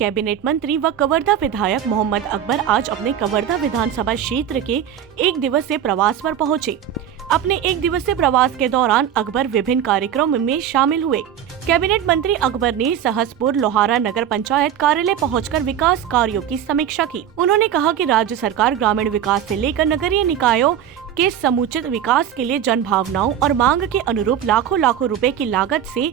Cabinet मंत्री व कवर्धा विधायक मोहम्मद अकबर आज अपने कवर्धा विधानसभा क्षेत्र के एक दिवसीय प्रवास पर पहुंचे। अपने एक दिवसीय प्रवास के दौरान अकबर विभिन्न कार्यक्रमों में शामिल हुए। कैबिनेट मंत्री अकबर ने सहसपुर लोहारा नगर पंचायत कार्यालय पहुंचकर विकास कार्यों की समीक्षा की। उन्होंने कहा कि राज्य सरकार ग्रामीण विकास से लेकर नगरीय निकायों के समुचित विकास के लिए जन भावनाओं और मांग के अनुरूप लाखों रुपए की लागत से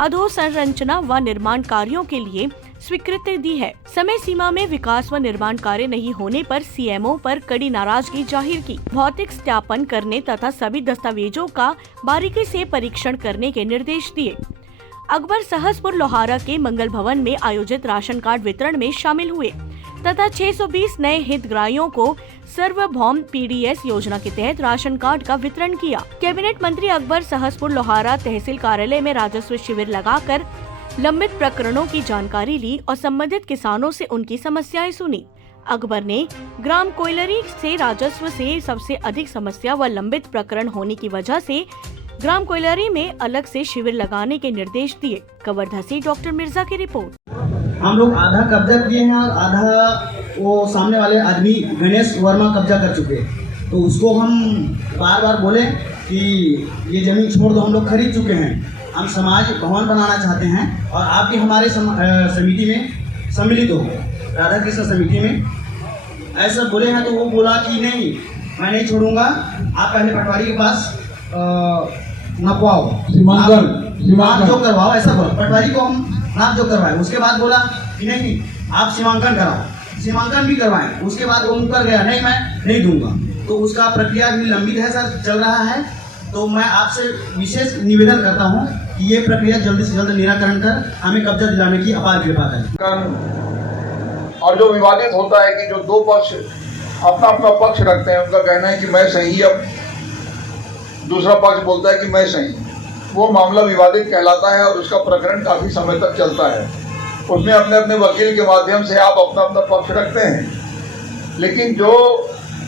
अधोसंरचना व निर्माण कार्यों के लिए स्वीकृति दी है। समय सीमा में विकास व निर्माण कार्य नहीं होने पर सीएमओ पर कड़ी नाराजगी जाहिर की। भौतिक सत्यापन करने तथा सभी दस्तावेजों का बारीकी से परीक्षण करने के निर्देश दिए। अकबर सहसपुर लोहारा के मंगल भवन में आयोजित राशन कार्ड वितरण में शामिल हुए तथा 620 नए हितग्राहियों को सार्वभौम पीडीएस योजना के तहत राशन कार्ड का वितरण किया। कैबिनेट मंत्री अकबर सहसपुर लोहारा तहसील कार्यालय में राजस्व शिविर लगाकर लंबित प्रकरणों की जानकारी ली और संबंधित किसानों से उनकी समस्याएं सुनी। अकबर ने ग्राम कोयलरी से राजस्व से सबसे अधिक समस्या व लंबित प्रकरण होने की वजह से ग्राम कोयलरी में अलग से शिविर लगाने के निर्देश दिए। कवर्धा से डॉक्टर मिर्जा की रिपोर्ट। हम लोग आधा कब्जा किए हैं और आधा वो सामने वाले आदमी गणेश वर्मा कब्जा कर चुके हैं। तो उसको हम बार बार बोले कि ये जमीन छोड़ दो, हम लोग खरीद चुके हैं, हम समाज भवन बनाना चाहते हैं और आप भी हमारे समिति में सम्मिलित हो, राधा कृष्ण समिति में ऐसा बोले हैं। तो वो बोला कि नहीं, मैं नहीं छोड़ूंगा, आप पहले पटवारी के पास नपवाओ, नाप जो करवाओ, ऐसा बोला। पटवारी को हम नाप जो करवाए, उसके बाद बोला कि नहीं आप सीमांकन कराओ, सीमांकन भी करवाएं। उसके बाद वो मुकर गया, नहीं मैं नहीं दूंगा। तो उसका प्रक्रिया भी लंबित है सर, चल रहा है। तो मैं आपसे विशेष निवेदन करता हूं कि ये प्रक्रिया जल्दी से जल्द निराकरण कर हमें कब्जा दिलाने की अपार कृपा करें। और जो विवादित होता है कि जो दो पक्ष अपना अपना पक्ष रखते हैं, उनका कहना है कि मैं सही, अब दूसरा पक्ष बोलता है कि मैं सही, वो मामला विवादित कहलाता है और उसका प्रकरण काफी समय तक चलता है। उसमें अपने अपने वकील के माध्यम से आप अपना अपना पक्ष रखते हैं। लेकिन जो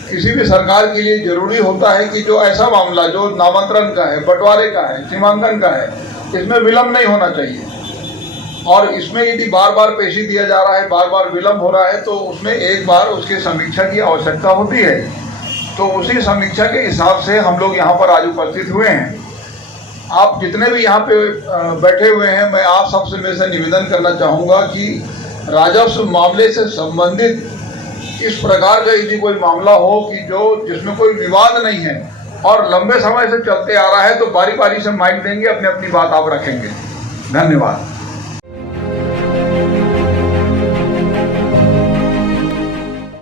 किसी भी सरकार के लिए जरूरी होता है कि जो ऐसा मामला जो नामांतरण का है, बंटवारे का है, सीमांकन का है, इसमें विलम्ब नहीं होना चाहिए। और इसमें यदि बार बार पेशी दिया जा रहा है, बार बार विलम्ब हो रहा है, तो उसमें एक बार उसकी समीक्षा की आवश्यकता होती है। तो उसी समीक्षा के हिसाब से हम लोग यहाँ पर आज उपस्थित हुए हैं। आप जितने भी यहाँ पे बैठे हुए हैं, मैं आप सबसे मैं से निवेदन करना चाहूँगा कि राजस्व मामले से संबंधित इस प्रकार का यदि कोई मामला हो कि जिसमें कोई विवाद नहीं है और लंबे समय से चलते आ रहा है, तो बारी बारी से माइक देंगे, अपनी अपनी बात आप रखेंगे। धन्यवाद।